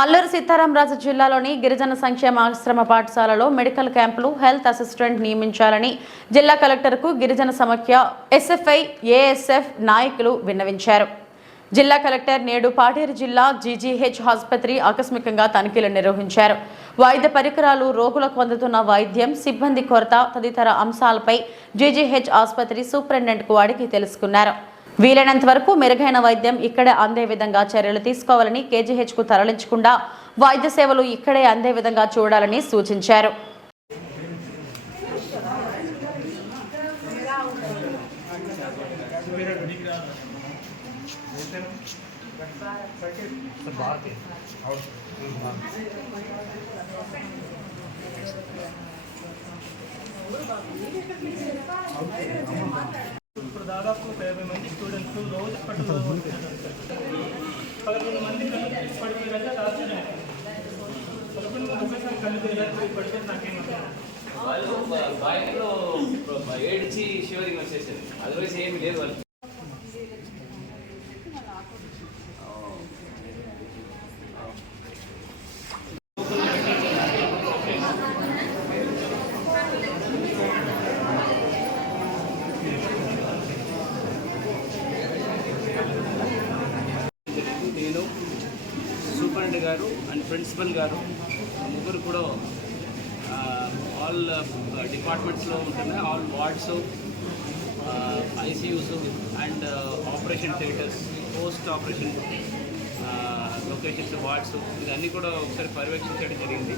అల్లూరు సీతారామరాజు జిల్లాలోని గిరిజన సంక్షేమ ఆశ్రమ పాఠశాలలో మెడికల్ క్యాంపులు హెల్త్ అసిస్టెంట్ నియమించాలని జిల్లా కలెక్టర్కు గిరిజన సమాఖ్య ఎస్ఎఫ్ఐ ఏఎస్ఎఫ్ నాయకులు విన్నవించారు. జిల్లా కలెక్టర్ నేడు పాడేరు జిల్లా జీజీహెచ్ ఆసుపత్రి ఆకస్మికంగా తనిఖీలు నిర్వహించారు. వైద్య పరికరాలు, రోగులకు అందుతున్న వైద్యం, సిబ్బంది కొరత తదితర అంశాలపై జీజీహెచ్ ఆసుపత్రి సూపరింటెండెంట్కు అడిగి తెలుసుకున్నారు. వీలైనంత వరకు మెరుగైన వైద్యం ఇక్కడే అందే విధంగా చర్యలు తీసుకోవాలని, కేజీహెచ్కు తరలించకుండా వైద్య సేవలు ఇక్కడే అందే విధంగా చూడాలని సూచించారు. ఇప్పుడు దాదాపు 50 మంది స్టూడెంట్స్ రోజు పట్టుకోవాలి. 11 మంది కళ్ళు పడిపోయేలా రాస్తున్నాయి. 11 మంది ఒకసారి కళ్ళు పడితే నాకేమవుతుంది? వాళ్ళు బాయిలో ఏడ్చి షివరింగ్ వచ్చేసింది. అదర్వైజ్ ఏమి లేదు వాళ్ళు. నేను సూపరింటెండెంట్ గారు అండ్ ప్రిన్సిపల్ గారు ముగ్గురు కూడా ఆల్ డిపార్ట్మెంట్స్లో ఉంటున్నాయి. All wards, ICUs and operation theatres, post operation locations, wards ఇవన్నీ కూడా ఒకసారి పర్యవేక్షించడం జరిగింది.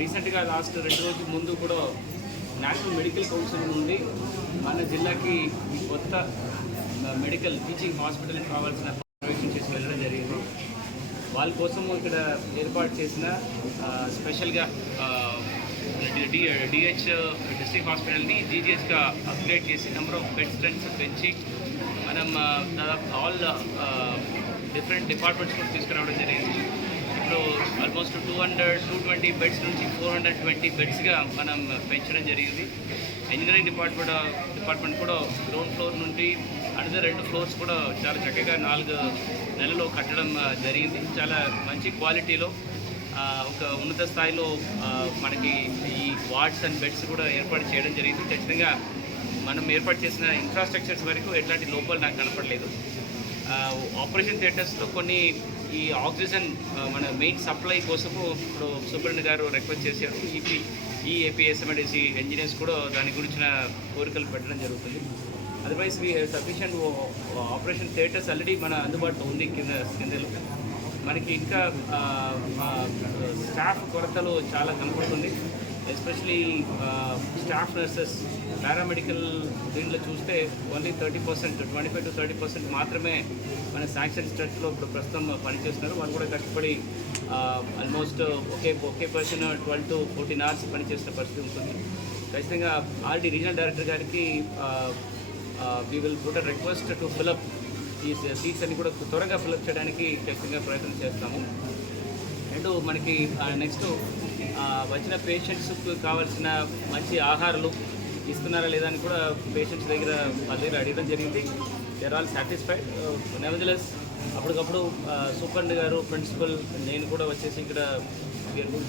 రీసెంట్గా లాస్ట్ 2 రోజుల ముందు కూడా నేషనల్ మెడికల్ కౌన్సిల్ నుండి మన జిల్లాకి కొత్త మెడికల్ టీచింగ్ హాస్పిటల్ కావాల్సిన పర్యవేక్షణ చేసి వెళ్ళడం జరిగింది. వాళ్ళ కోసము ఇక్కడ ఏర్పాటు చేసిన స్పెషల్గా డిహెచ్ డిస్ట్రిక్ట్ హాస్పిటల్ని జీజీహెచ్గా అప్గ్రేడ్ చేసి నెంబర్ ఆఫ్ బెడ్ స్ట్రెంత్స్ పెంచి మనం దాదాపు ఆల్ డిఫరెంట్ డిపార్ట్మెంట్స్ కూడా తీసుకురావడం జరిగింది. ఇప్పుడు ఆల్మోస్ట్ 220 బెడ్స్ నుంచి 420 బెడ్స్గా మనం పెంచడం జరిగింది. ఇంజనీరింగ్ డిపార్ట్మెంట్ కూడా గ్రౌండ్ ఫ్లోర్ నుండి అనదర్ 2 ఫ్లోర్స్ కూడా చాలా చక్కగా 4 నెలల్లో కట్టడం జరిగింది. చాలా మంచి క్వాలిటీలో ఒక ఉన్నత స్థాయిలో మనకి ఈ వార్డ్స్ అండ్ బెడ్స్ కూడా ఏర్పాటు చేయడం జరిగింది. ఖచ్చితంగా మనం ఏర్పాటు చేసిన ఇన్ఫ్రాస్ట్రక్చర్స్ వరకు ఎట్లాంటి లోపాలు నాకు కనపడలేదు. ఆపరేషన్ థియేటర్స్లో కొన్ని ఈ ఆక్సిజన్ మన మెయిన్ సప్లై కోసము ఇప్పుడు సూపరింటెండెంట్ గారు రిక్వెస్ట్ చేశారు. ఈ ఏపీఎస్ఎండిసి ఇంజనీర్స్ కూడా దాని గురించిన కోరికలు పెట్టడం జరుగుతుంది. Otherwise we sufficient operation theatres already మన అందుబాటులో ఉంది. కిందలో మనకి ఇంకా స్టాఫ్ కొరతలు చాలా కనపడుతుంది. ఎస్పెషలీ స్టాఫ్ నర్సెస్, పారామెడికల్ దీంట్లో చూస్తే ఓన్లీ 30%, 25 to 30% మాత్రమే మన శాంక్షన్ స్ట్రెచ్లో ఇప్పుడు ప్రస్తుతం పనిచేస్తున్నారు. వాళ్ళు కూడా కష్టపడి almost okay person 12 to 14 hours పనిచేసిన పరిస్థితి ఉంటుంది. ఖచ్చితంగా ఆల్రెడీ రీజనల్ డైరెక్టర్ గారికి we will put a request to fill up ఈ సీట్స్ అన్ని కూడా త్వరగా ఫిలప్ చేయడానికి ఖచ్చితంగా ప్రయత్నం చేస్తాము. అండ్ మనకి నెక్స్ట్ వచ్చిన పేషెంట్స్కి కావాల్సిన మంచి ఆహారాలు ఇస్తున్నారా లేదా అని కూడా పేషెంట్స్ దగ్గర వాళ్ళ దగ్గర అడగడం జరిగింది. They are all satisfied. Nevertheless అప్పటికప్పుడు సూపరింటెండెంట్ గారు, ప్రిన్సిపల్, నేను కూడా వచ్చేసి ఇక్కడ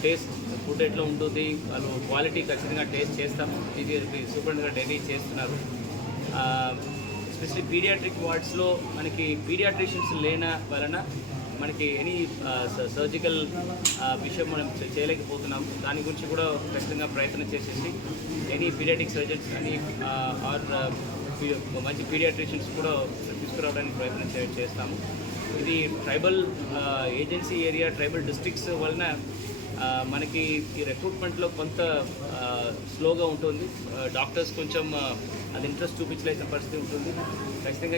టేస్ట్ ఫుడ్ ఎట్లా ఉంటుంది, వాళ్ళు క్వాలిటీ ఖచ్చితంగా టేస్ట్ చేస్తాము. ఇది సూపరింటెండెంట్ గారు డైలీ చేస్తున్నారు. ఎస్పెషల్లీ పీడియాట్రిక్ వార్డ్స్లో మనకి పీడియాట్రిషియన్స్ లేన వలన మనకి ఎనీ సర్జికల్ విషయం మనం చేయలేకపోతున్నాం. దాని గురించి కూడా ఖచ్చితంగా ప్రయత్నం చేసేసి ఎనీ పీడియాట్రిక్ సర్జన్స్ కానీ ఆర్ మంచి పీడియాట్రిషియన్స్ కూడా తీసుకురావడానికి ప్రయత్నం చేస్తాము. ఇది tribal agency area, tribal districts వలన మనకి ఈ రిక్రూట్మెంట్లో కొంత స్లోగా ఉంటుంది. డాక్టర్స్ కొంచెం అది ఇంట్రెస్ట్ చూపించలేసిన పరిస్థితి ఉంటుంది. ఖచ్చితంగా